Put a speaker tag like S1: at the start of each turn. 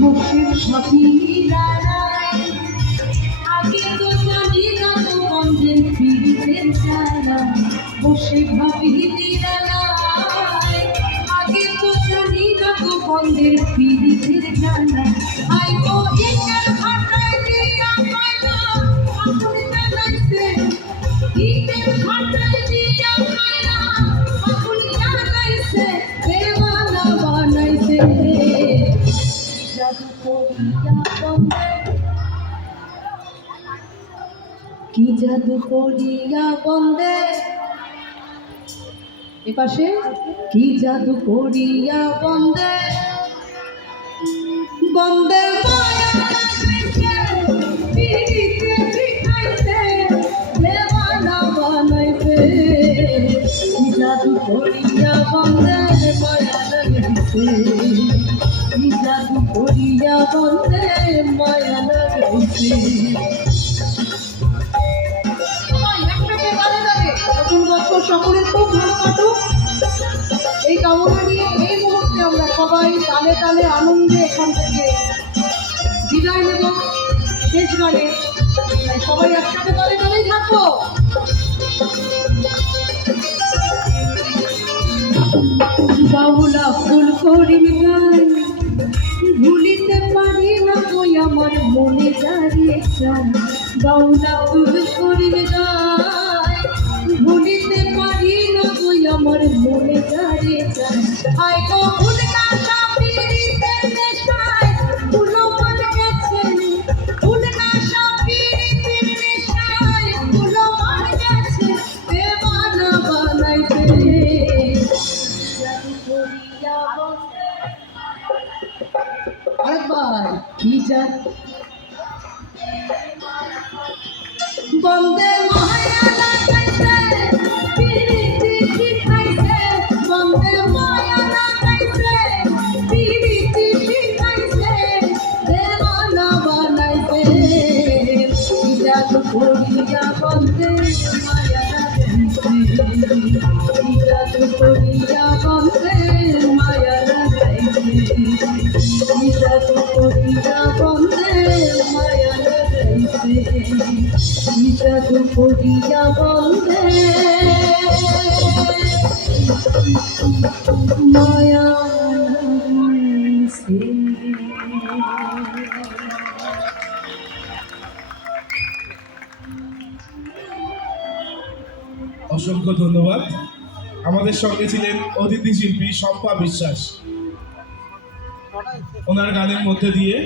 S1: মুখের সাথী দাঁড়ায়। আগে তো জানি না তো বন্ধের ফিরতে তারা বসে ভাবি দাঁড়ায় আগে তো জানি না তো বন্ধের ফিরতে তারা কি জাদু করিয়া বন্দে এপাশে কি জাদু করিয়া বন্দে বন্দে মায়া করিয়া বন্দে মায়া লাগাইছে করিয়া বন্দে মায়া লাগাইছে সকলের খুব ভালো এই কামনা নিয়ে এই মুহূর্তে আমরা সবাই তালে তালে আনন্দে এখান থেকে বিদায় নেব শেষ গানে সবাই একসাথে তালে তালেই থাকব। বাউলা ফুল করিম গান, ভুলিতে পারি না কই আমার মনে দাঁড়িয়ে চান বাউলা ফুল করিম গান, ভুলিতে পারি না কই আমার মনে দাঁড়িয়ে চান আয় গো ফুল আরেকবার বন্দে মায়া বন্দে করিয়া মায়া
S2: অসংখ্য ধন্যবাদ। আমাদের সঙ্গে ছিলেন অতিথি শিল্পী শম্পা বিশ্বাস। ওনার গানের মধ্যে দিয়ে